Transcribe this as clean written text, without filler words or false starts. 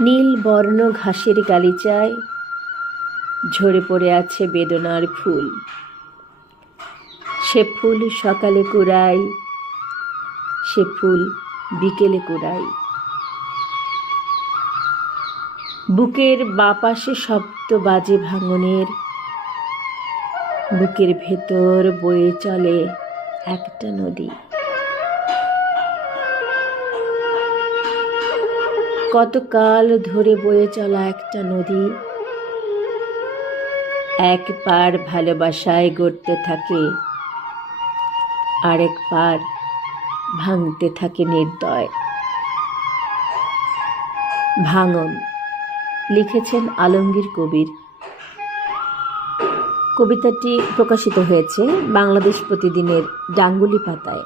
নীল বর্ণ ঘাসের গালিচায় ঝরে পড়ে আছে বেদনার ফুল। সে ফুল সকালে কুড়াই, সে ফুল বিকেলে কুড়াই। বুকের বাপাশে শব্দ বাজে ভাঙনের, বুকের ভেতর বয়ে চলে একটা নদী। কতকাল ধরে বয়ে চলা একটা নদী, এক পার ভালোবাসায় গড়তে থাকে, আরেক পার ভাঙতে থাকে নির্দয়। ভাঙন লিখেছেন আলমগীর কবির। কবিতাটি প্রকাশিত হয়েছে বাংলাদেশ প্রতিদিনের ডাঙ্গুলি পাতায়।